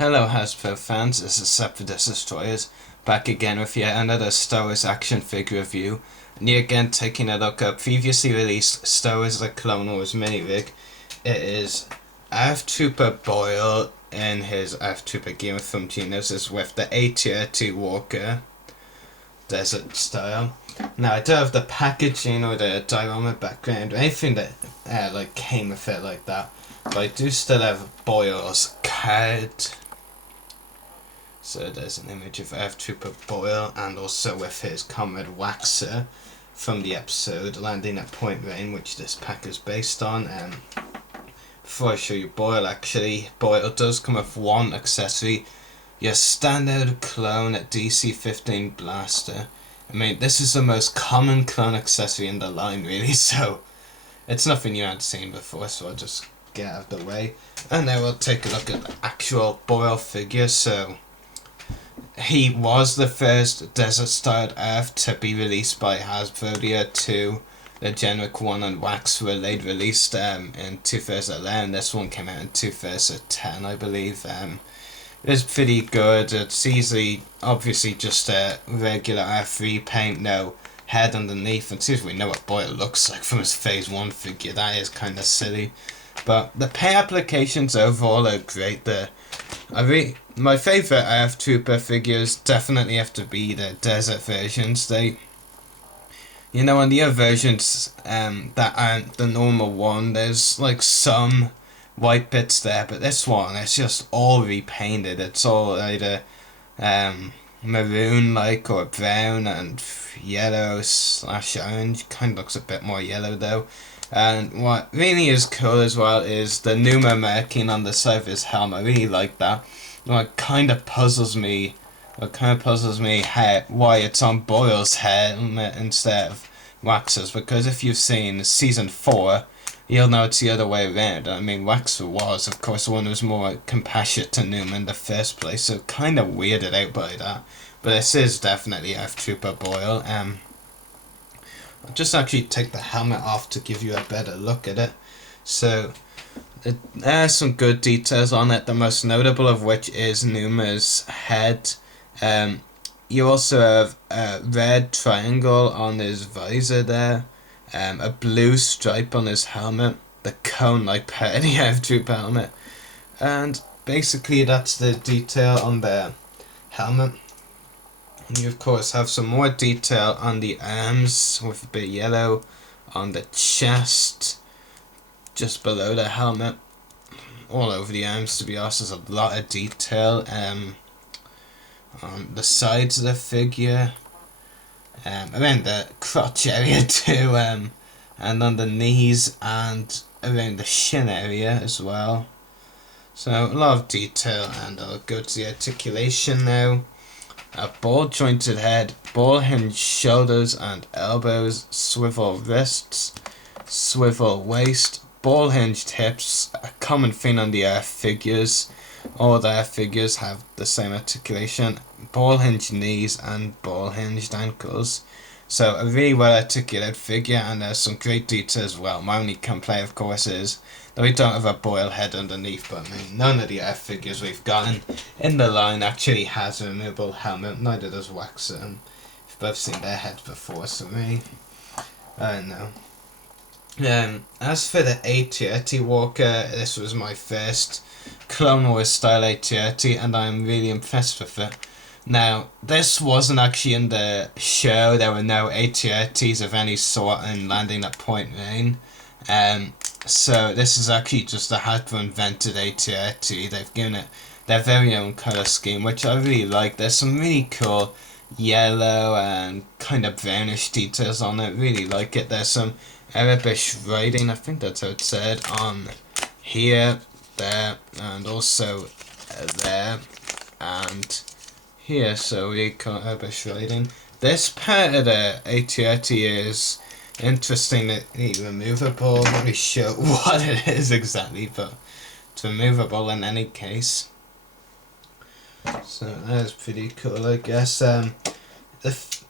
Hello Hasbro fans, this is Separate Destroyers, back again with yet another Star Wars action figure review, and yet again taking a look at previously released Star Wars The Clone Wars mini-rig. It is ARF Trooper Boyle in his ARF Trooper gear from Geonosis with the AT-AT Walker desert style. Now I don't have the packaging or the diorama background or anything that came with it like that, but I do still have Boyle's card. So there's an image of ARF Trooper Boyle and also with his comrade Waxer from the episode Landing at Point Rain, which this pack is based on. Before I show you Boyle, Boyle does come with one accessory, your standard clone DC-15 blaster. I mean, this is the most common clone accessory in the line really, so it's nothing you hadn't seen before, so I'll just get out of the way. And then we'll take a look at the actual Boyle figure. So he was the first desert-styled ARF to be released by Hasbro. The other two, the Generic 1 and Wax, were late released in 2011. This one came out in 2010, I believe. It's pretty good. It's easily, obviously, just a regular ARF repaint, no head underneath. And since we know what Boyle looks like from his Phase 1 figure, that is kind of silly. But the paint applications overall are great. My favourite ARF Trooper figures definitely have to be the desert versions. On the other versions that aren't the normal one, there's like some white bits there, but this one, it's just all repainted. It's all either maroon like or brown and yellow / orange. Kind of looks a bit more yellow though. And what really is cool as well is the Numa marking on the side of his helmet. I really like that. What kind of puzzles me why it's on Boyle's helmet instead of Wax's, because if you've seen season 4, you'll know it's the other way around. I mean, Waxer was, of course, the one who was more compassionate to Numa in the first place, so kind of weirded out by that. But this is definitely ARF Trooper Boyle. I'll just actually take the helmet off to give you a better look at it. So there are some good details on it, the most notable of which is Numa's head. You also have a red triangle on his visor there, a blue stripe on his helmet, the cone-like part of the ARF Trooper helmet, and basically that's the detail on the helmet. And you of course have some more detail on the arms with a bit of yellow, on the chest, just below the helmet, all over the arms to be honest. There's a lot of detail on the sides of the figure, around the crotch area too, and on the knees and around the shin area as well. So a lot of detail, and I'll go to the articulation now. A ball jointed head, ball hinged shoulders and elbows, swivel wrists, swivel waist, ball hinged hips, a common thing on the ARF figures. All the ARF figures have the same articulation, ball hinged knees and ball hinged ankles. So a really well articulated figure, and there's some great detail as well. My only complaint of course is that we don't have a Boyle head underneath, but I mean, none of the ARF figures we've gotten in the line actually has a removable helmet, neither does Waxer. You've both seen their heads before, so really, I don't know. As for the AT-AT Walker, this was my first Clone Wars style AT-AT, and I'm really impressed with it. Now, this wasn't actually in the show. There were no AT-ATs of any sort in Landing at Point Rain. So this is actually just a Hasbro invented AT-AT. They've given it their very own colour scheme, which I really like. There's some really cool yellow and kind of brownish details on it. Really like it. There's some Arabic writing, I think that's how it's said, on here, there, and also there, and here. So we call Arabic writing. This part of the AT-AT is interestingly removable. Let me show what it is exactly, but it's removable in any case. So that's pretty cool, I guess. The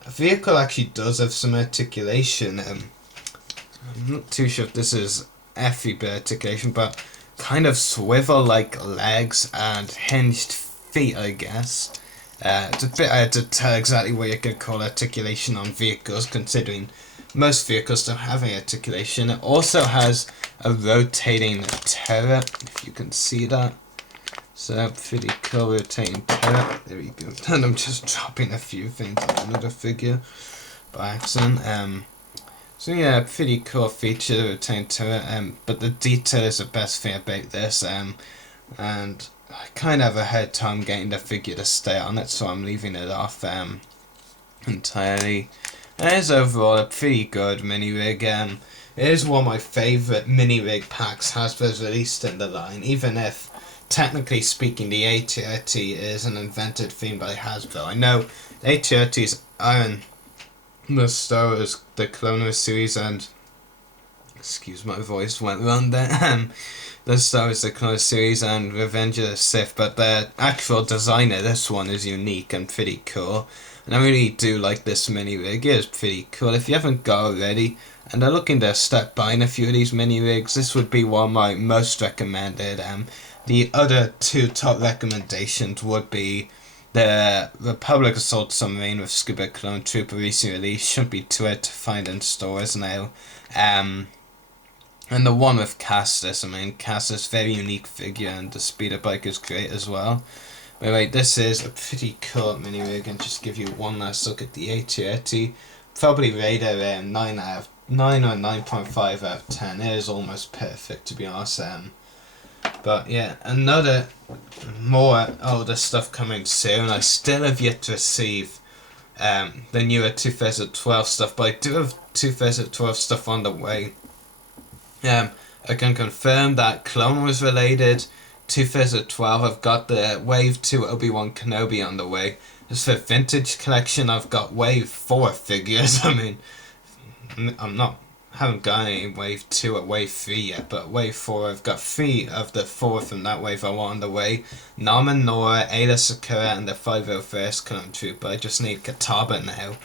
vehicle actually does have some articulation. I'm not too sure if this is every bit articulation, but kind of swivel-like legs and hinged feet, I guess. It's a bit hard to tell exactly what you could call articulation on vehicles, considering most vehicles don't have any articulation. It also has a rotating turret, if you can see that. So, pretty cool rotating turret. There we go. And I'm just dropping a few things on another figure by accident. So yeah, pretty cool feature, the rotating turret. But the detail is the best thing about this. And I kind of have a hard time getting the figure to stay on it, so I'm leaving it off entirely. It is overall a pretty good mini rig. It is one of my favourite mini rig packs Hasbro's released in the line, even if technically speaking the AT-AT is an invented theme by Hasbro. I know AT-ATs are in the Star Wars, the Clone Wars series, and excuse my voice went wrong there. The Star Wars, the Clone Wars series, and Revenge of the Sith, but the actual design of this one is unique and pretty cool. And I really do like this mini rig. It is pretty cool. If you haven't got already and are looking to start buying a few of these mini rigs, this would be one of my most recommended. The other two top recommendations would be the Republic Assault Submarine with Scuba Clone Trooper recently released. Shouldn't be too hard to find in stores now. And the one with Castus. I mean, Castus, very unique figure, and the speeder bike is great as well. But anyway, this is a pretty cool mini rig, and just give you one last look at the AT-AT. Probably rate it 9 or 9.5 out of 10. It is almost perfect, to be honest. But yeah, another more older stuff coming soon. I still have yet to receive the newer 2012 stuff, but I do have 2012 stuff on the way. I can confirm that Clone Wars related 2012, I've got the Wave 2 Obi-Wan Kenobi on the way. As for Vintage Collection, I've got Wave 4 figures. I mean, haven't got any Wave 2 or Wave 3 yet, but Wave 4, I've got 3 of the 4 from that wave I want on the way. Norman Nora, Ayla Secura, and the 501st Clone Trooper. I just need Kataba now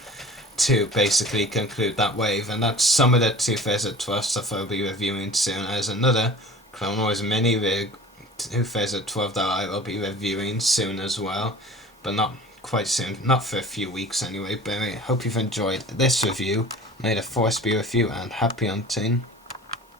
to basically conclude that wave, and that's some of the 2012 stuff I'll be reviewing soon. There's another Clone Wars mini rig 2012 that I will be reviewing soon as well, but not quite soon, not for a few weeks anyway. But anyway, hope you've enjoyed this review. May the Force be with you, and happy hunting.